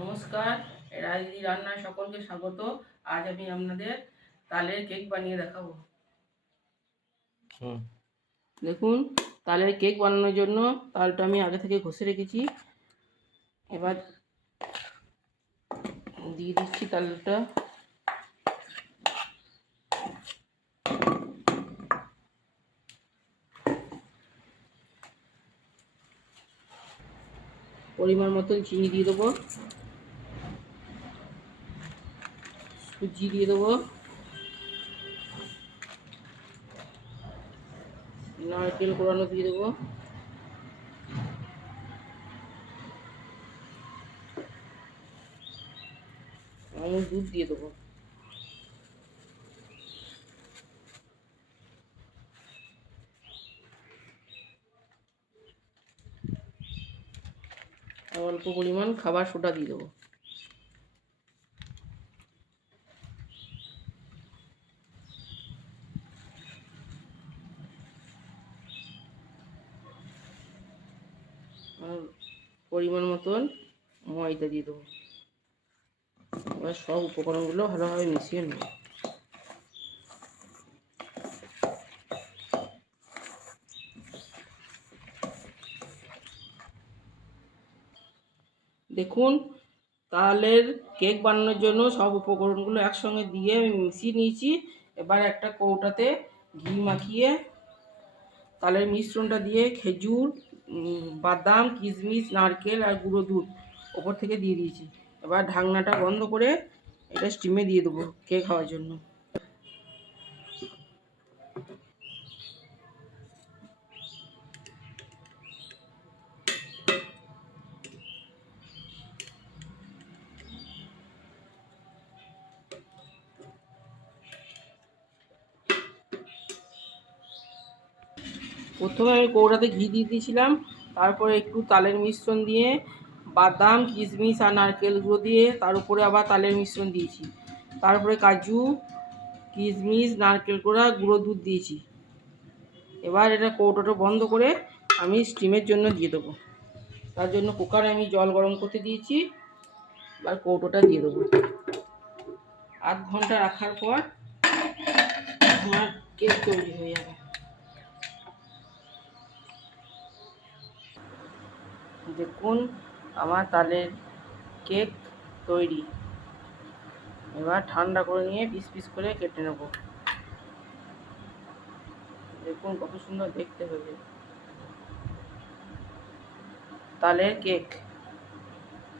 নমস্কার, রাজদি রান্নায় সকলকে স্বাগত। আজ আমি আপনাদের তালের কেক বানিয়ে দেখাবো। দেখুন, তালের কেক বানানোর জন্য তালটা আমি আগে থেকে ঘষে রেখেছি। এবার দিয়ে দিচ্ছি তালটা। পরিমাণ মতন চিনি দিয়ে দেবো, সুজি দিয়ে দেবো, নারকেল কোড়ানো দিয়ে দেবো, আমুল দুধ দিয়ে দেবো। অল্প পরিমাণ খাবার সোডা দিয়ে দেবো। আর পরিমাণ মতন ময়দা দিয়ে দেবো। এবার সব উপকরণগুলো ভালোভাবে মিশিয়ে নেব। দেখুন, তালের কেক বানানোর জন্য সব উপকরণগুলো একসঙ্গে দিয়ে আমি মিশিয়ে নিয়েছি। এবার একটা কৌটাতে ঘি মাখিয়ে তালের মিশ্রণটা দিয়ে খেজুর, বাদাম, কিশমিশ, নারকেল আর গুঁড়ো দুধ ওপর থেকে দিয়ে দিয়েছি। এবার ঢাকনাটা বন্ধ করে এটা স্টিমে দিয়ে দেবো কেক হওয়ার জন্য। প্রথমে আমি কৌটাতে ঘি দিয়ে দিয়েছিলাম, তারপরে একটু তালের মিশ্রণ দিয়ে বাদাম, কিশমিশ আর নারকেল গুঁড়ো দিয়ে তার উপরে আবার তালের মিশ্রণ দিয়েছি। তারপরে কাজু, কিশমিশ, নারকেল কোড়া, গুঁড়ো দুধ দিয়েছি। এবার এটা কৌটোটা বন্ধ করে আমি স্টিমের জন্য দিয়ে দেবো। তার জন্য কুকারে আমি জল গরম করতে দিয়েছি। এবার কৌটোটা দিয়ে দেবো। আধ ঘন্টা রাখার পর আমার কেক তৈরি হয়ে যাবে। দেখুন, আমার তালের কেক তৈরি। এবার ঠান্ডা করে নিয়ে পিস পিস করে কেটে নেব। দেখুন কত সুন্দর দেখতে হবে তালের কেক।